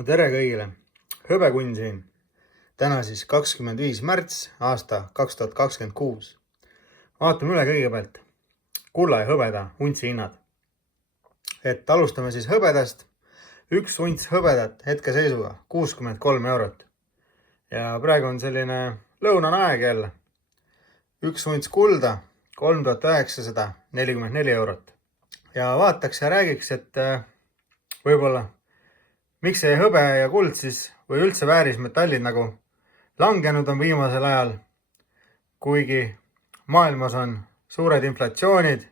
No tere kõigile! Hõbekunn siin. Täna siis 25. märts aasta 2026. Vaatame üle kõigepealt kulla ja hõbeda untsi hinnad. Et alustame siis hõbedast. Üks unts hõbedat hetkeseisuga 63 eurot. Ja praegu on selline lõunane aeg jälle. Üks unts kulda 3944 eurot. Ja vaataks ja räägiks, et võib-olla miks see hõbe ja kuld siis või üldse väärismetallid nagu langenud on viimasel ajal, kuigi maailmas on suured inflatsioonid,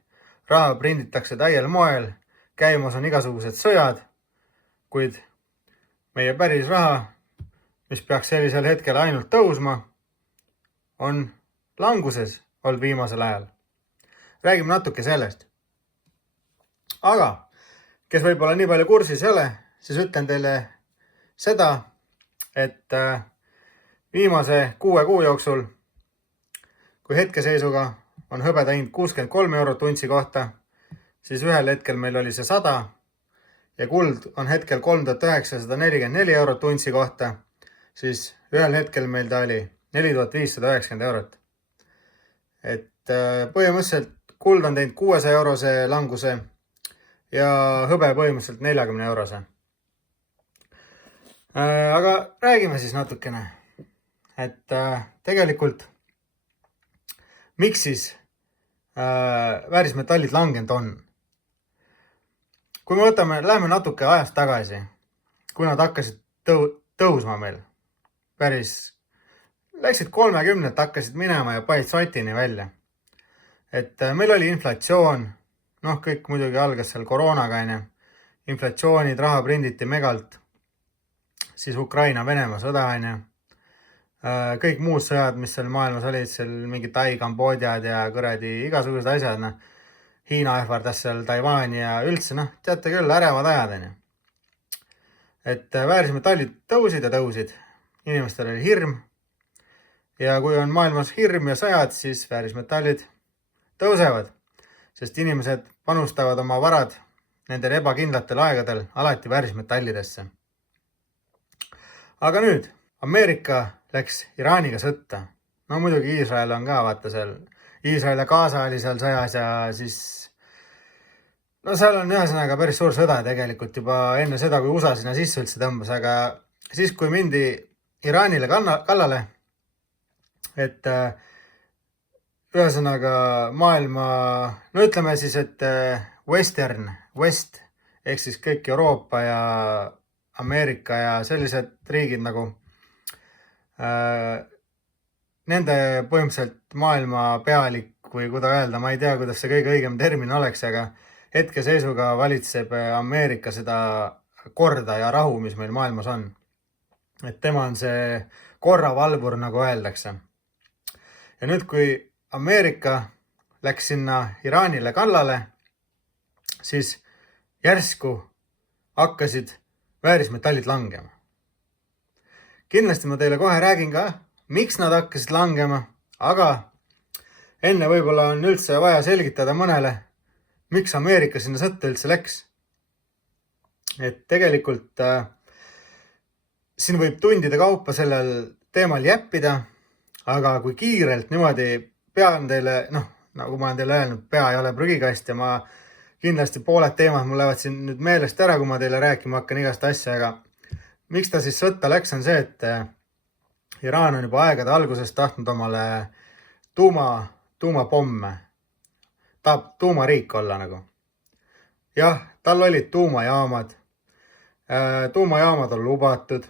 raha prinditakse täiel moel, käimas on igasugused sõjad, kuid meie päris raha, mis peaks sellisel hetkel ainult tõusma, on languses olnud viimasel ajal. Räägime natuke sellest. Aga kes võib-olla nii palju kursis ei ole, siis ütlen teile seda, et viimase 6 kuu jooksul, kui hetkeseisuga on hõbeda hind 63 eurot untsi kohta, siis ühel hetkel meil oli see 100 ja kuld on hetkel 3944 eurot untsi kohta, siis ühel hetkel meil ta oli 4590 eurot. Et põhimõtteliselt kuld on teinud 600 eurose languse ja hõbe põhimõtteliselt 40 eurose. Aga räägime siis natukene, et tegelikult miks siis väärismetallid langenud on. Kui me läheme natuke ajast tagasi, kui nad hakkasid tõusma meil, läksid 30-lt hakkasid minema ja panid sotini välja. Et meil oli inflatsioon, kõik muidugi algas seal koroonaga, inflatsioonid, raha prinditi megalt, siis Ukraina-Venemaa sõda, kõik muud sõjad, mis seal maailmas olid, seal mingi Tai, Kambodjad ja kuradi igasugused asjad, Hiina ähvardas seal Taiwani ja üldse, teate küll, ärevad ajad. Et väärismetallid tõusid ja tõusid, inimestel oli hirm ja kui on maailmas hirm ja sõjad, siis väärismetallid tõusevad, sest inimesed panustavad oma varad nendel ebakindlatel aegadel alati väärismetallidesse. Aga nüüd, Ameerika läks Iraaniga sõtta. No muidugi Iisrael on ka, vaata seal, Iisrael ja Gaza oli seal sõjas ja siis, seal on ühesõnaga päris suur sõda tegelikult juba enne seda, kui USA sinna sisse üldse tõmbas, aga siis, kui mindi Iraanile kallale, et ühesõnaga maailma, ütleme siis, et West ehk siis kõik Euroopa ja Ameerika ja sellised riigid nagu nende põhimõtteliselt maailma pealik või kuida öelda, ma ei tea, kuidas see kõige õigem termin oleks, aga hetkeseisuga valitseb Ameerika seda korda ja rahu, mis meil maailmas on. Et tema on see korravalvur, nagu öeldakse. Ja nüüd, kui Ameerika läks sinna Iraanile kallale, siis järsku hakkasid väärismetallid langema. Kindlasti ma teile kohe räägin ka, miks nad hakkasid langema, aga enne võib-olla on üldse vaja selgitada mõnele, miks Ameerika sinna sõtta üldse läks. Et tegelikult siin võib tundide kaupa sellel teemal jäppida, aga kui kiirelt niimoodi pean teile, nagu ma olen teile öelnud, pea ei ole prügikast ja ma kindlasti pooled teemad mul lähevad siin nüüd meelest ära, kui ma teile rääkima hakkan igast asja, aga miks ta siis sõtta läks, on see, et Iraan on juba aegade algusest tahtnud omale tuumapomme. Tahab tuumariik olla nagu. Jah, tal olid tuumajaamad. Tuumajaamad on lubatud,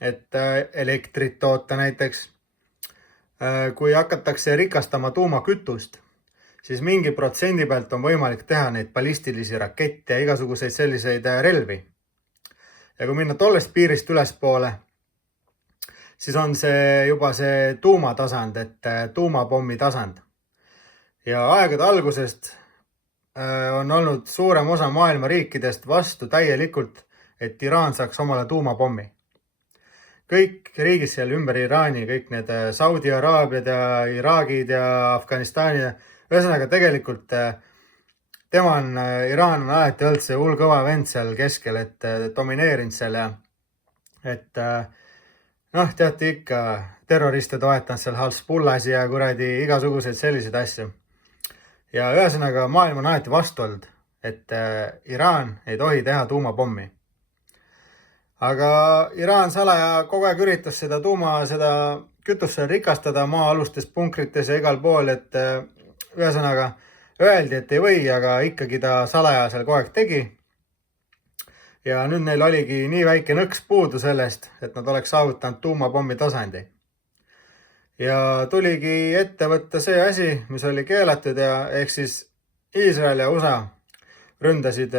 et elektrit toota näiteks. Kui hakatakse rikastama tuumakütust, siis mingi protsendi pealt on võimalik teha neid ballistilisi rakette ja igasuguseid selliseid relvi. Ja kui minna tollest piirist ülespoole, siis on see juba see tuumatasand, et tuumapommi tasand. Ja aegade algusest on olnud suurem osa maailma riikidest vastu täielikult, et Iraan saaks omale tuumapommi. Kõik riigid seal ümber Iraani, kõik need Saudi Araabiad ja Iraagid ja Afganistanid, ühesõnaga tegelikult Iraan on alati olnud see hull kõva vend seal keskel, et domineerinud seal ja et noh, teate ikka, terroriste toetanud seal Hezbollah'i ja kuradi igasuguseid selliseid asju. Ja ühesõnaga maailm on alati vastu olnud, et Iraan ei tohi teha tuumapommi. Aga Iraan salaja kogu aeg üritas seda kütust rikastada maa-alustes punkrites ja igal pool, et ühesõnaga öeldi, et ei või, aga ikkagi ta salaja seal kogu aeg tegi. Ja nüüd neil oligi nii väike nõks puudu sellest, et nad oleks saavutanud tuumapommi tasandi. Ja tuligi ette võtta see asi, mis oli keelatud ja ehk siis Iisrael ja USA ründasid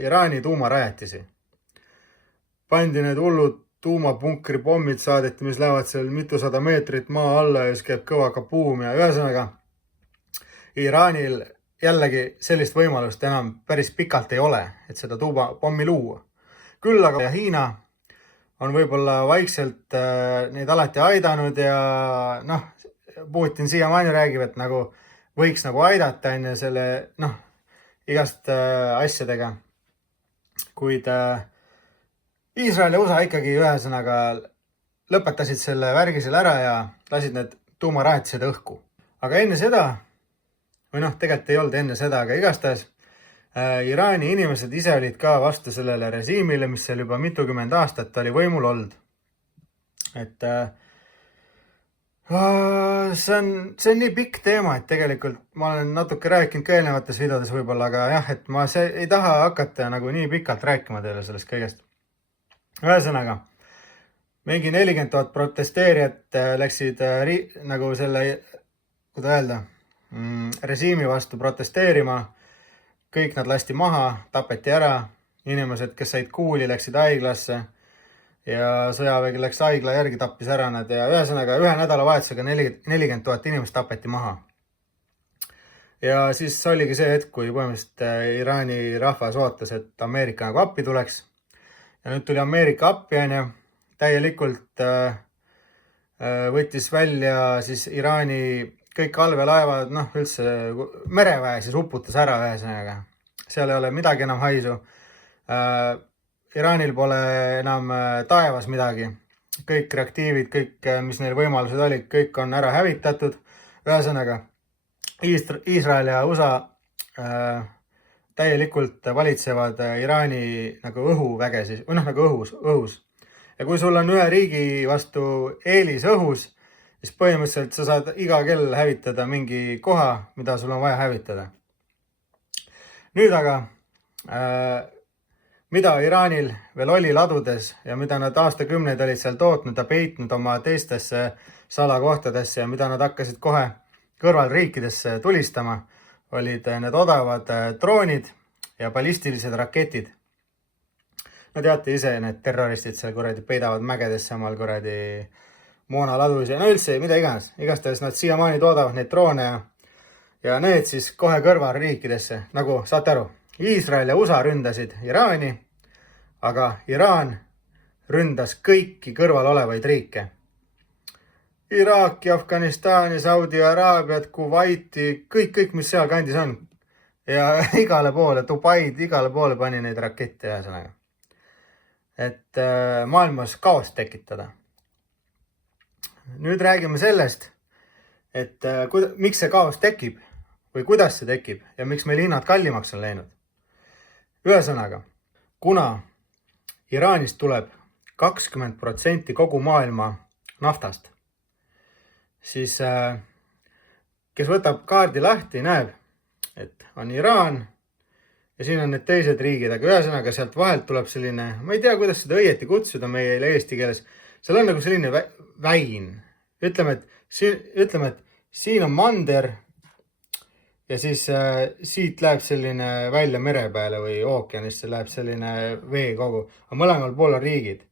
Iraani tuumarajatisi. Pandi need hullud tuumapunkri pommid saadeti, mis lähevad seal mitusada meetrit maa alla ja siis käib kõva kabuum ja ühesõnaga Iraanil jällegi sellist võimalust enam päris pikalt ei ole, et seda tuumapommi luua. Küll aga Hiina on võib-olla vaikselt neid alati aidanud ja noh, Putin siiamaani räägib, et nagu võiks nagu aidata selle igast asjadega. Kuid Iisrael ja USA ikkagi ühesõnaga lõpetasid selle värgisel ära ja lasid need tuumarajatised õhku. Aga enne seda, või noh, tegelikult ei olnud enne seda, aga igastahes Iraani inimesed ise olid ka vastu sellele režiimile, mis seal juba mitukümmend aastat oli võimul olnud. Et see on nii pikk teema, et tegelikult ma olen natuke rääkinud ka eelnevates videodes võib-olla, aga jah, et ma ei taha hakata nagu nii pikalt rääkima teile sellest kõigest. Ühesõnaga, mingi 40 000 protesteerijat läksid nagu selle, kuidas öelda, režiimi vastu protesteerima. Kõik nad lasti maha, tapeti ära. Inimesed, kes said kuuli, läksid haiglasse ja sõjavägi läks haigla järgi, tappis ära nad ja ühesõnaga ühe nädalavahetusega 40 000 inimest tapeti maha. Ja siis oligi see hetk, kui põhimõtteliselt Iraani rahvas ootas, et Ameerika nagu appi tuleks. Ja nüüd tuli Ameerika appi, täielikult võttis välja siis Iraani kõik allveelaevad, noh üldse mereväe siis uputas ära ühesõnaga. Seal ei ole midagi enam haisu. Iraanil pole enam taevas midagi. Kõik reaktiivid, kõik, mis neil võimalused olid, kõik on ära hävitatud. Ühesõnaga, Iisrael ja USA täielikult valitsevad Iraani nagu õhuväge siis, või noh nagu õhus. Ja kui sul on ühe riigi vastu eelis õhus, siis põhimõtteliselt sa saad iga kell hävitada mingi koha, mida sul on vaja hävitada. Nüüd aga, mida Iraanil veel oli ladudes ja mida nad aastakümneid olid seal tootnud ja peitnud oma teistesse salakohtadesse ja mida nad hakkasid kohe kõrvalriikidesse tulistama, olid need odavad droonid ja ballistilised raketid. No teate ise, need terroristid seal kuradi peidavad mägedesse omal kuradi moonaladus ja no üldse mida iganes. Igastahes nad siiamaani toodavad neid droone ja need siis kohe kõrvalriikidesse, nagu saate aru. Iisrael ja USA ründasid Iraani, aga Iraan ründas kõiki kõrval olevaid riike. Iraaki, Afganistani, Saudi Araabiat, Kuwaiti, kõik, mis seal kandis on. Ja igale poole, Dubaid, igale poole pani neid rakette ühesõnaga. Et maailmas kaost tekitada. Nüüd räägime sellest, et miks see kaos tekib või kuidas see tekib ja miks meil hinnad kallimaks on läinud. Ühesõnaga, kuna Iraanist tuleb 20% kogu maailma naftast, siis kes võtab kaardi lahti, näeb, et on Iraan ja siin on need teised riigid, aga ühesõnaga sealt vahelt tuleb selline, ma ei tea, kuidas seda õieti kutsuda meie eesti keeles, seal on nagu selline väin. Ütleme, et siin on mander ja siis siit läheb selline välja mere peale või ookeanisse läheb selline veekogu. Aga mõlemal pool on riigid.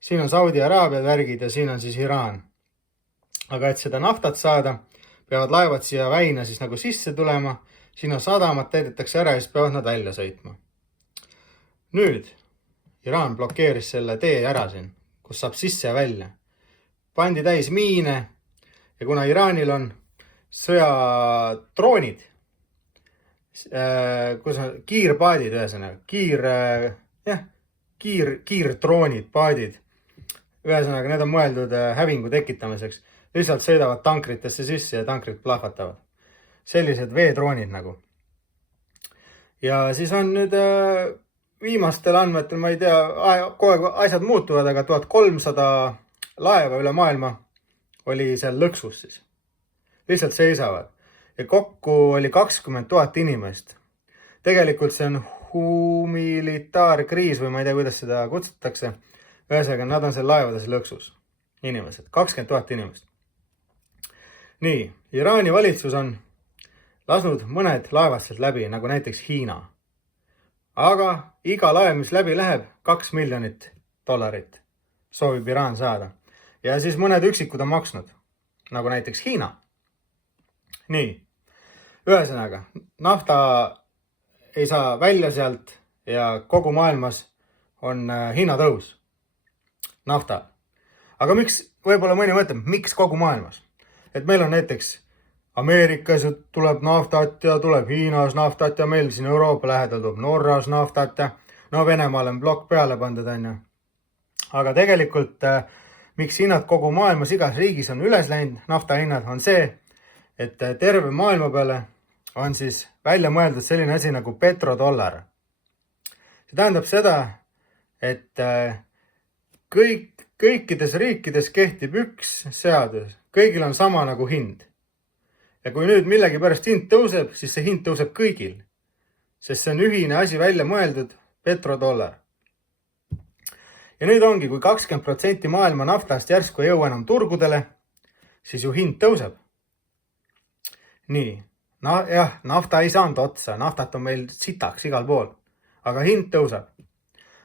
Siin on Saudi Araabia värgid ja siin on siis Iraan. Aga et seda naftat saada, peavad laevad siia väina siis nagu sisse tulema. Siin on sadamad, täidetakse ära ja siis peavad nad välja sõitma. Nüüd Iraan blokeeris selle tee ära siin, kus saab sisse ja välja. Pandi täis miine ja kuna Iraanil on sõjadroonid, kiirpaadid ühesõnaga, kiirdroonid, paadid, ühesõnaga, need on mõeldud hävingu tekitamiseks. Lihtsalt sõidavad tankritesse sisse ja tankrid plahvatavad. Sellised veedroonid nagu. Ja siis on nüüd viimastel andmetel, ma ei tea, kogu aeg asjad muutuvad, aga 1300 laeva üle maailma oli seal lõksus siis. Lihtsalt seisavad. Ja kokku oli 20 000 inimest. Tegelikult see on humanitaarkriis või ma ei tea, kuidas seda kutsutakse. Ühesõnaga, nad on seal laevades lõksus. Inimesed. 20 000 inimest. Nii, Iraani valitsus on lasnud mõned laevad sealt läbi, nagu näiteks Hiina. Aga iga laev, mis läbi läheb, $2 miljonit soovib Iraan saada. Ja siis mõned üksikud on maksnud, nagu näiteks Hiina. Nii, ühesõnaga, nafta ei saa välja sealt ja kogu maailmas on hinnatõus nafta. Aga miks, võib-olla mõni mõtleb, miks kogu maailmas? Et meil on näiteks Ameerikas tuleb naftat ja tuleb Hiinas naftat ja meil siin Euroopa lähedal tuleb Norras naftat ja no Venemaal on blokk peale pandud, on ju. Aga tegelikult, miks hinnad kogu maailmas igas riigis on üles läinud, nafta hinnad, on see, et terve maailma peale on siis välja mõeldud selline asi nagu petrodollar. See tähendab seda, et kõikides riikides kehtib üks seadus. Kõigil on sama nagu hind. Ja kui nüüd millegi pärast hind tõuseb, siis see hind tõuseb kõigil. Sest see on ühine asi välja mõeldud petrodollar. Ja nüüd ongi, kui 20% maailma naftast järsku ei jõua enam turgudele, siis ju hind tõuseb. Nii, nafta ei saanud otsa, naftat on meil sitaks igal pool, aga hind tõuseb.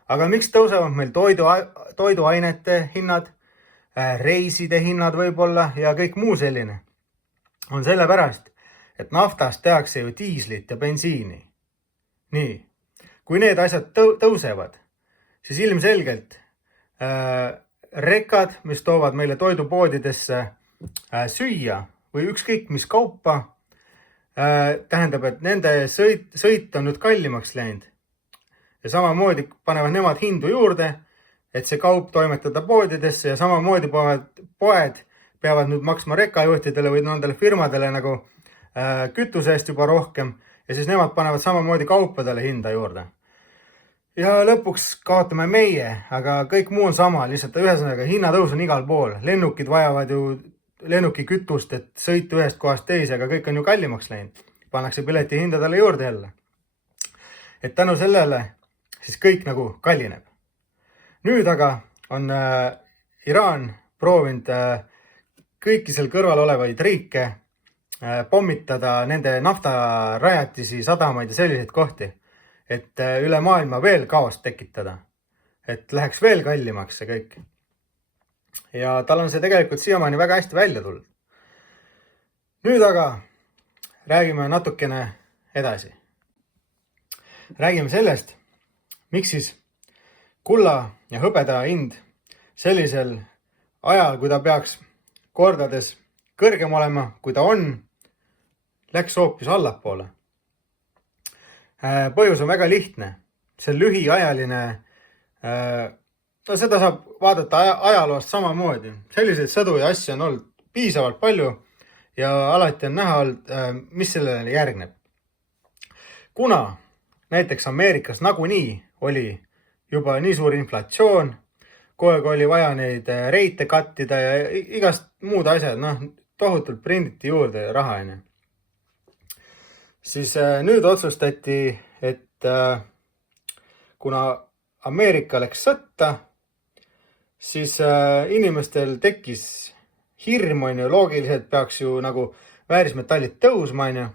Aga miks tõusevad meil toiduainete hinnad, reiside hinnad võib-olla ja kõik muu selline? On sellepärast, et naftast tehakse ju diislit ja bensiini. Nii, kui need asjad tõusevad, siis ilmselgelt rekad, mis toovad meile toidupoodidesse süüa või ükskõik mis kaupa, tähendab, et nende sõit on nüüd kallimaks läinud. Ja samamoodi panevad nemad hindu juurde, et see kaup toimetada poodidesse ja samamoodi poed peavad nüüd maksma rekajuhtidele või nendele firmadele nagu kütuse eest juba rohkem ja siis nemad panevad samamoodi kaupadele hinda juurde. Ja lõpuks kaotame meie, aga kõik muu on sama, lihtsalt ühesõnaga hinnatõus on igal pool. Lennukid vajavad ju lennukikütust, et sõita ühest kohast teise, aga kõik on ju kallimaks läinud. Pannakse pileti hindadele juurde jälle. Et tänu sellele siis kõik nagu kallineb. Nüüd aga on Iraan proovinud kõiki seal kõrval olevaid riike pommitada nende naftarajatisi, sadamaid ja selliseid kohti, et üle maailma veel kaost tekitada, et läheks veel kallimaks see kõik. Ja tal on see tegelikult siiamaani väga hästi välja tulnud. Nüüd aga räägime natukene edasi. Räägime sellest, miks siis kulla ja hõbeda hind sellisel ajal, kui ta peaks kordades kõrgem olema, kui ta on, läks hoopis allapoole. Põhjus on väga lihtne. See on lühiajaline, seda saab vaadata ajaloost samamoodi. Selliseid sõdu ja asju on olnud piisavalt palju ja alati on näha olnud, mis sellele järgneb. Kuna näiteks Ameerikas nagunii oli juba nii suur inflatsioon, kogu aeg oli vaja neid reite kattida ja igast muud asjad, tohutult prinditi juurde raha, on ju. Siis nüüd otsustati, et kuna Ameerika läks sõtta, siis inimestel tekkis hirm, on ju, loogiliselt peaks ju nagu väärismetallid tõusma, on ju,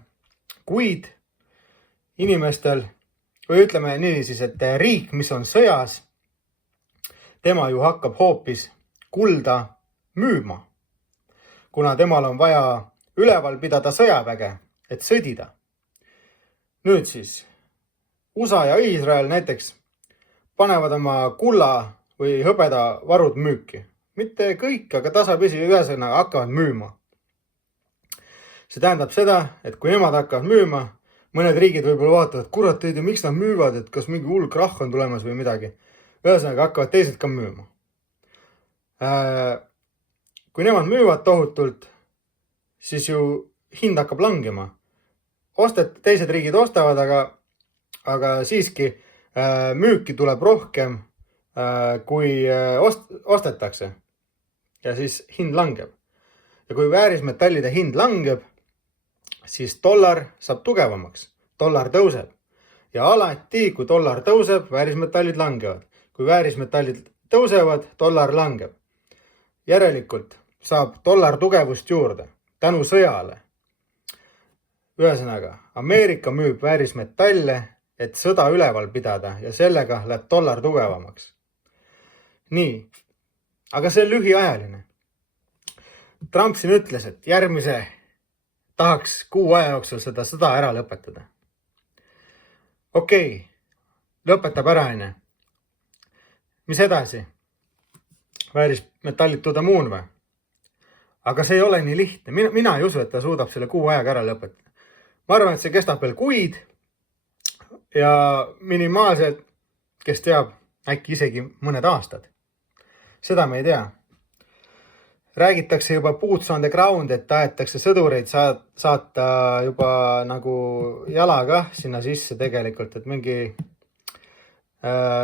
kuid inimestel, või ütleme nii siis, et riik, mis on sõjas, tema ju hakkab hoopis kulda müüma, kuna temal on vaja üleval pidada sõjaväge, et sõdida. Nüüd siis USA ja Iisrael näiteks panevad oma kulla või hõbeda varud müüki. Mitte kõik, aga tasapisi ühesõnaga hakkavad müüma. See tähendab seda, et kui nemad hakkavad müüma, mõned riigid võib-olla vaatavad, kurat ei tea, miks nad müüvad, et kas mingi hull krahh on tulemas või midagi. Ühesõnaga hakkavad teised ka müüma. Kui nemad müüvad tohutult, siis ju hind hakkab langema. Teised riigid ostavad, aga siiski müüki tuleb rohkem, kui ostetakse. Ja siis hind langeb. Ja kui väärismetallide hind langeb, siis dollar saab tugevamaks. Dollar tõuseb. Ja alati, kui dollar tõuseb, väärismetallid langevad. Kui väärismetallid tõusevad, dollar langeb. Järelikult saab dollar tugevust juurde tänu sõjale. Ühesõnaga, Ameerika müüb väärismetalle, et sõda üleval pidada ja sellega läheb dollar tugevamaks. Nii, aga see on lühiajaline. Trump siin ütles, et järgmise tahaks kuu aja jooksul seda sõda ära lõpetada. Okei, lõpetab ära, enne. Mis edasi? Väärismetallid to the moon või? Aga see ei ole nii lihtne. Mina ei usu, et ta suudab selle kuu ajaga ära lõpetada. Ma arvan, et see kestab veel kuid ja minimaalselt, kes teab, äkki isegi mõned aastad. Seda me ei tea. Räägitakse juba boots on the ground, et tahetakse sõdureid saata juba nagu jalaga sinna sisse tegelikult, et mingi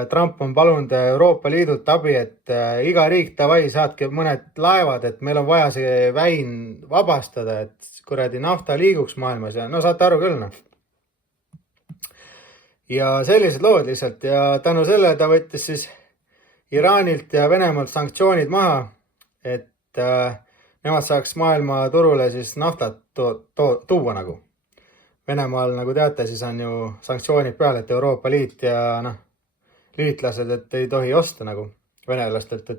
Trump on palunud Euroopa Liidult abi, et iga riik davai saatke mõned laevad, et meil on vaja see väin vabastada, et kuradi nafta liiguks maailmas ja no saate aru küll. No. Ja sellised lood lihtsalt ja tänu selle ta võttis siis Iraanilt ja Venemaalt sanktsioonid maha, et nemad saaks maailma turule siis naftat tuua nagu. Venemaal, nagu teate, siis on ju sanktsioonid peal, et Euroopa Liit ja liitlased, et ei tohi osta nagu venelastelt,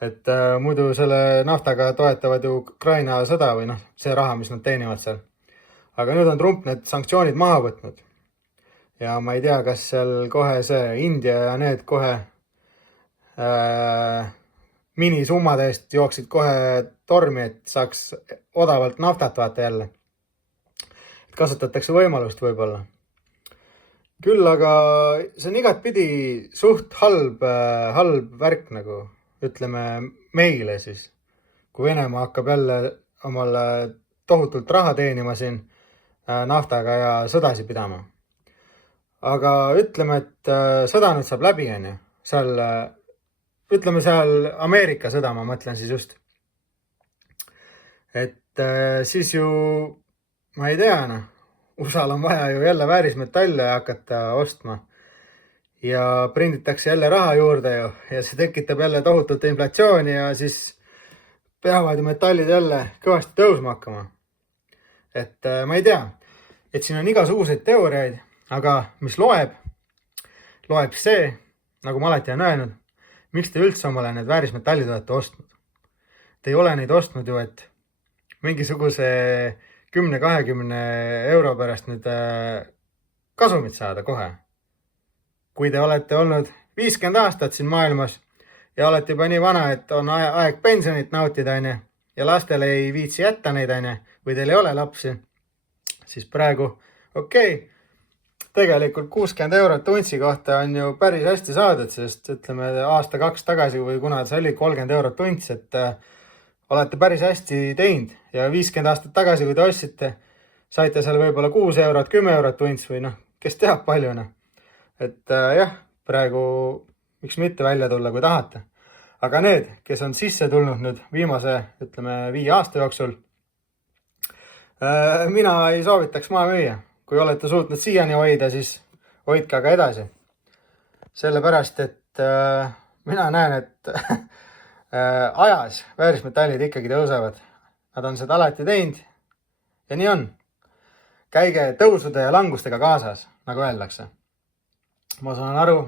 et muidu selle naftaga toetavad ju Ukraina sõda või see raha, mis nad teenivad seal. Aga nüüd on Trump need sanktsioonid maha võtnud. Ja ma ei tea, kas seal kohe see India ja need kohe minisummade eest jooksid kohe tormi, et saaks odavalt naftat vaata jälle. Et kasutatakse võimalust võib-olla. Küll aga see on igatpidi suht halb värk nagu, ütleme meile siis, kui Venemaa hakkab jälle omale tohutult raha teenima siin naftaga ja sõdasi pidama. Aga ütleme, et sõda nüüd saab läbi, on ju. Ütleme seal Ameerika sõda, ma mõtlen siis just. Et siis ju, ma ei tea, USA-l on vaja ju jälle väärismetalle hakata ostma ja prinditakse jälle raha juurde ju ja see tekitab jälle tohutult inflatsiooni ja siis peavad ju metallid jälle kõvasti tõusma hakkama. Et ma ei tea, et siin on igasuguseid teooriaid, aga mis loeb see, nagu ma alati on öelnud, miks te üldse omale need väärismetallid olete ostnud. Te ei ole neid ostnud ju, et mingisuguse 10-20 euro pärast nüüd kasumit saada kohe. Kui te olete olnud 50 aastat siin maailmas ja olete juba nii vana, et on aeg pensionit nautida, ja lastele ei viitsi jätta neid, või teil ei ole lapsi, siis praegu, tegelikult 60 eurot untsi kohta on ju päris hästi saadud, sest ütleme aasta-kaks tagasi või kuna see oli 30 eurot unts, et olete päris hästi teinud ja 50 aastat tagasi, kui te ostsite, saite seal võib-olla 6 eurot, 10 eurot unts või kes teab palju. Et jah, praegu miks mitte välja tulla, kui tahate. Aga need, kes on sisse tulnud nüüd viimase, ütleme 5 aasta jooksul, mina ei soovitaks maha müüa. Kui olete suutnud siiani hoida, siis hoidke aga edasi. Sellepärast, et mina näen, et ajas väärismetallid ikkagi tõusevad. Nad on seda alati teinud ja nii on. Käige tõusude ja langustega kaasas, nagu öeldakse. Ma saan aru,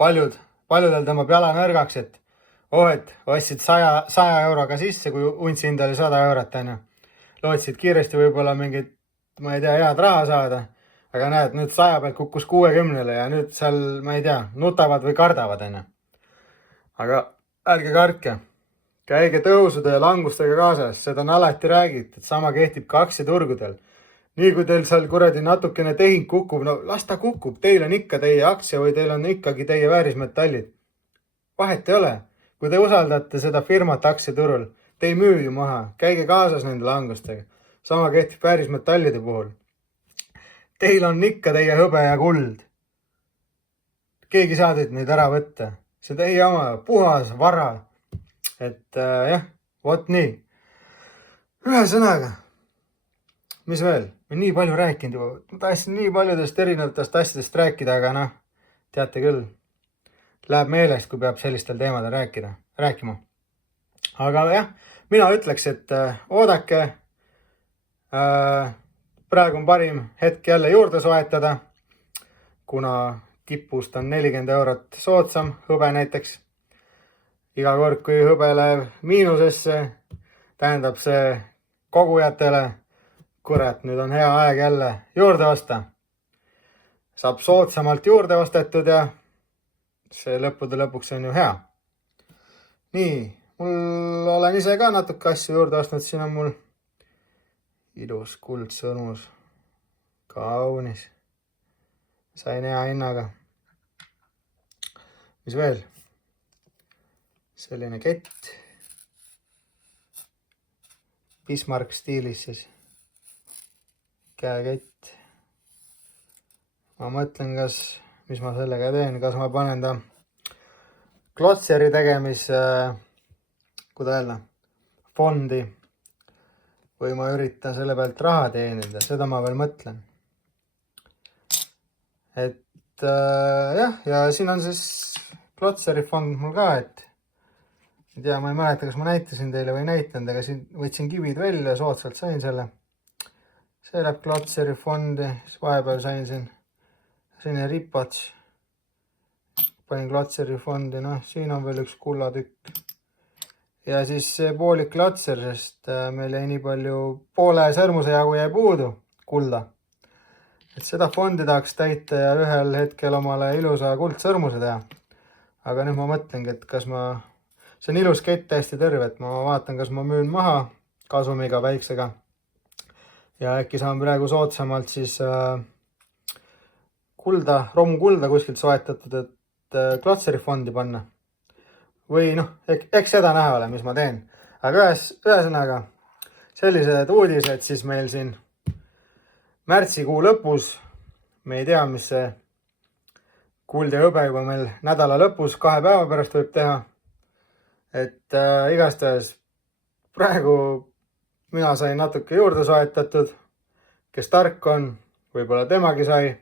paljudel tõmbab jala nõrgaks, et ostsid 100 euroga sisse, kui untsi hind oli 100 eurot. Lootsid kiiresti võib-olla mingit, ma ei tea, head raha saada, aga näed, nüüd 100 pealt kukkus 60 ja nüüd seal, ma ei tea, nutavad või kardavad. Aga ärge kartke, käige tõusude ja langustega kaasas, seda on alati räägitud, sama kehtib ka aktsiaturgudel. Nii kui teil seal kuradi natukene tehing kukub, no las ta kukub, teil on ikka teie aktsia või teil on ikkagi teie väärismetallid. Vahet ei ole, kui te usaldate seda firmat aktsiaturul, te ei müü ju maha, käige kaasas nende langustega. Sama kehtib väärismetallide puhul. Teil on ikka teie hõbe ja kuld. Keegi ei saa teilt neid ära võtta. See teie oma puhas vara. Et jah, vot nii. Ühesõnaga, mis veel? Ma nii palju rääkinud juba. Ma tahtsin nii paljudest erinevatest asjadest rääkida, aga noh, teate küll, läheb meelest, kui peab sellistel teemadel rääkima. Aga jah, mina ütleks, et oodake. Praegu on parim hetk jälle juurde soetada, kuna kipust on 40 eurot soodsam, hõbe näiteks. Iga kord, kui hõbe läheb miinusesse, tähendab see kogujatele, kurat, nüüd on hea aeg jälle juurde osta. Saab soodsamalt juurde ostetud ja see lõppude lõpuks on ju hea. Nii, mul olen ise ka natuke asju juurde ostnud, siin on mul ilus kuldsõrmus, kaunis. Sain hea hinnaga. Mis veel? Selline kett. Bismarck stiilis siis. Käekett. Ma mõtlen, mis ma sellega teen, kas ma panen ta klotseri tegemis, fondi või ma üritan selle pealt raha teenida, seda ma veel mõtlen. Et jah, ja siin on siis klotseri fond mul ka, et ei tea, ma ei mäleta, kas ma näitasin teile või näitanud, aga siin võtsin kivid välja, soodsalt sain selle. See läheb klotseri fondi, siis vahepeal sain siin selline ripats. Panin klotseri fondi, noh, siin on veel üks kullatükk. Ja siis see poolik klotser, sest meil jäi nii palju, poole sõrmuse jagu jäi puudu kulda. Et seda fondi tahaks täita ja ühel hetkel omale ilusa kuldsõrmuse teha. Aga nüüd ma mõtlengi, et kas see on ilus kett täiesti terve, et ma vaatan, kas ma müün maha kasumiga väiksega. Ja äkki saan praegu soodsamalt siis romukulda kuskilt soetatud, et klotseri fondi panna. Või noh, eks seda näha ole, mis ma teen. Aga ühesõnaga, sellised uudised siis meil siin märtsikuu lõpus. Me ei tea, mis see kuld ja hõbe juba meil nädala lõpus 2 päeva pärast võib teha. Et igastahes praegu mina sain natuke juurde soetatud. Kes tark on, võib-olla temagi sai.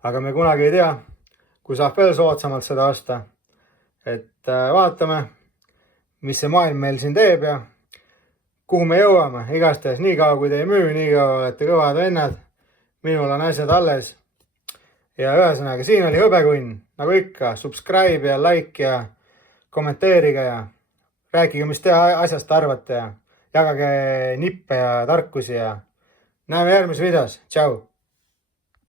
Aga me kunagi ei tea, kui saab veel soodsamalt seda osta. Et vaatame, mis see maailm meil siin teeb ja kuhu me jõuame. Igastahes nii kaua, kui te ei müü, nii kaua olete kõvad vennad. Minul on asjad alles. Ja ühesõnaga, siin oli hõbekunn. Nagu ikka, subscribe ja like ja kommenteerige ja rääkige, mis te asjast arvate ja jagage nippe ja tarkusi ja näeme järgmises videos. Tšau!